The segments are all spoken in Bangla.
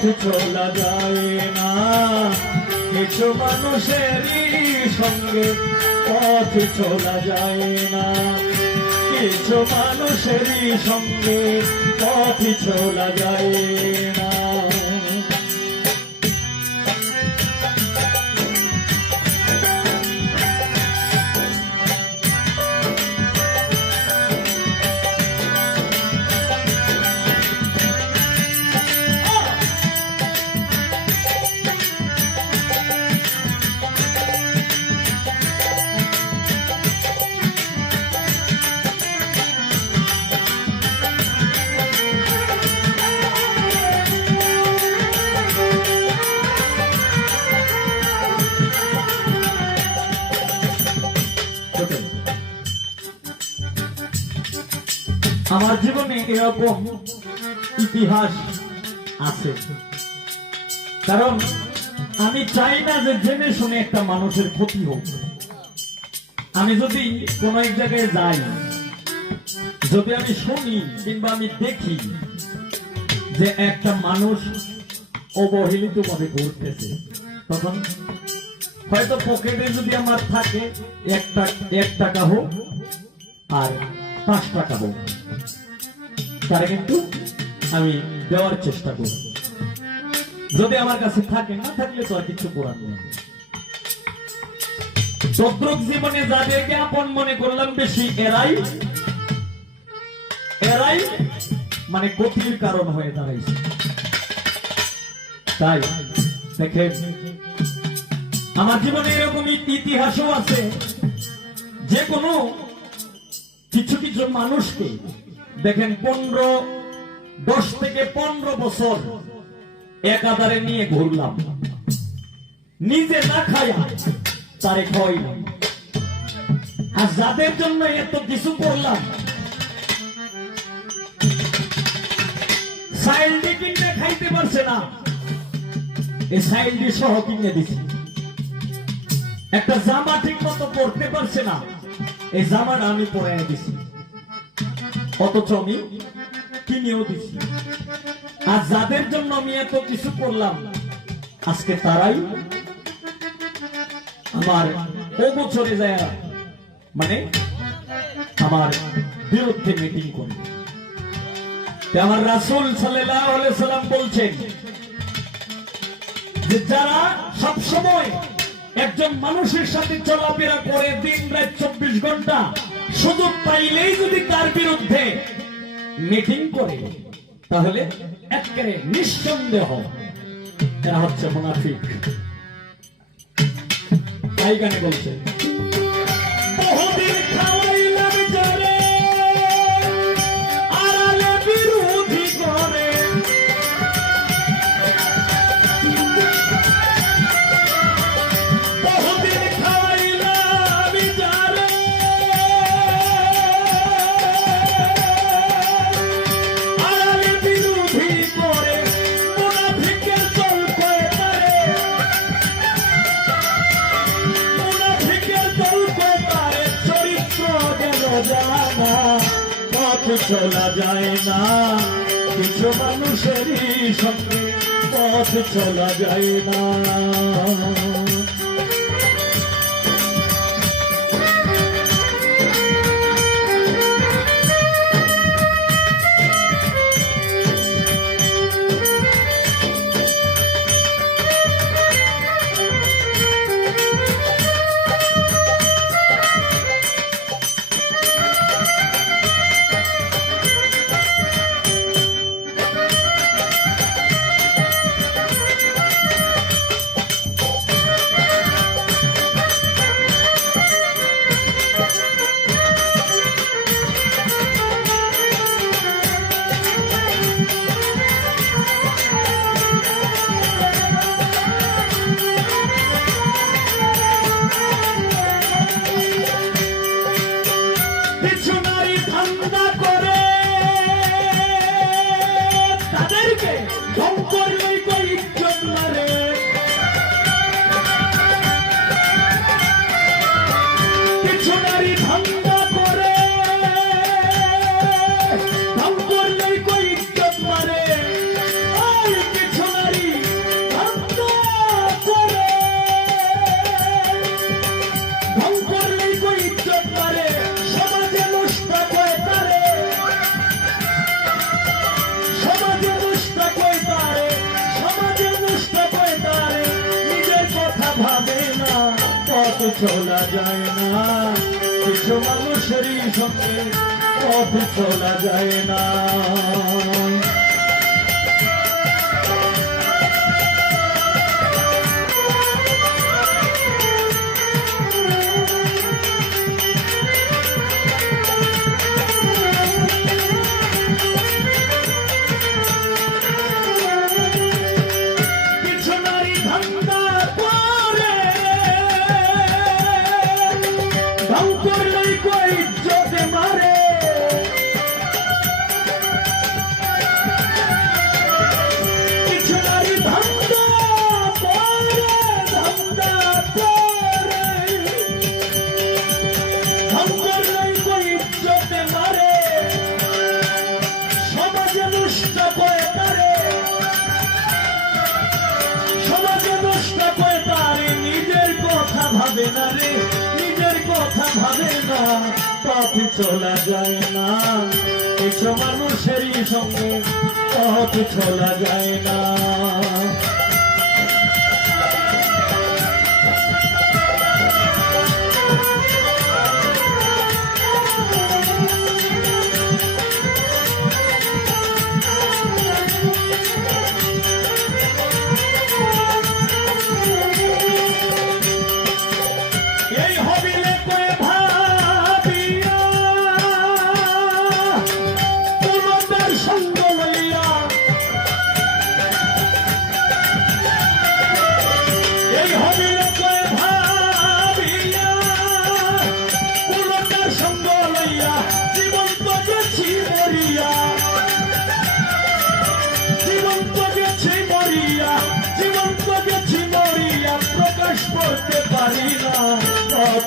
পথ চলা যায় না কিছু মানুষেরই সঙ্গে পথ চলা যায় না কিছু মানুষেরই সঙ্গে পথ চলা যায় না আমার জীবনে এরকম ইতিহাস আছে কারণ আমি চাই না যে জেনে শুনে একটা মানুষের ক্ষতি হোক আমি যদি কোন এক জায়গায় যাই যদি আমি শুনি কিংবা আমি দেখি যে একটা মানুষ অবহেলিত ভাবে করতেছে তখন হয়তো পকেটে যদি আমার থাকে এক টাকা হোক আর পাঁচ টাকা হোক তারা কিন্তু আমি দেওয়ার চেষ্টা করব যদি আমার কাছে থাকে না থাকলে তো আর কিছু করার নেই শত্রুক জীবনে যাদেরকে আপন মনে করলাম বেশি এরাই এরাই মানে গতির কারণ হয়ে দাঁড়াইছে তাই দেখেন আমার জীবনে এরকম ইতিহাসও আছে যে কোনো কিছু কিছু মানুষকে দেখেন পনেরো দশ থেকে পনেরো বছর একাধারে নিয়ে ঘুরলাম নিজে না খায়া তারে খাওয়াইলাম আর যাদের জন্য এত কিছু করলাম সাইল্ডি কিনে খাইতে পারছে না এই সাইল্ডি সহ কিনে দিছি একটা জামা ঠিক মতো পড়তে পারছে না এই জামাটা আমি পরে দিছি অথচ আমি কিনেও দিছি আর যাদের জন্য আমি এত কিছু করলাম আজকে তারাই আমার অবচরে যায় মানে আমার বিরুদ্ধে মিটিং করে আমার রাসুল সাল্লাম বলছেন যে যারা সবসময় একজন মানুষের সাথে চলাফেরা করে দিন রাত চব্বিশ ঘন্টা সুযোগ পাইলেই যদি তার বিরুদ্ধে মিটিং করে তাহলে একেবারে নিঃসন্দেহ এরা হচ্ছে মুনাফিক তাই বলছে কিন্তু চলা যায় না কিছু মানুষেরই সঙ্গে পথ চলা যায় না চলা যায় না কিছু মানুষেরই সঙ্গে পথ চলা যায় না পথে চলা যায় না কিছু মানুষেরই সঙ্গে পথে চলা যায় না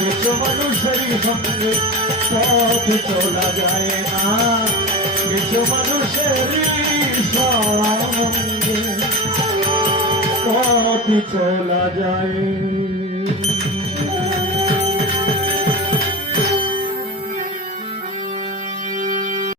শ্রেষ্ঠ মানুষের সঙ্গে পথ চলা যায় না শ্রেষ্ঠ মানুষের সঙ্গে পথ চলা যায়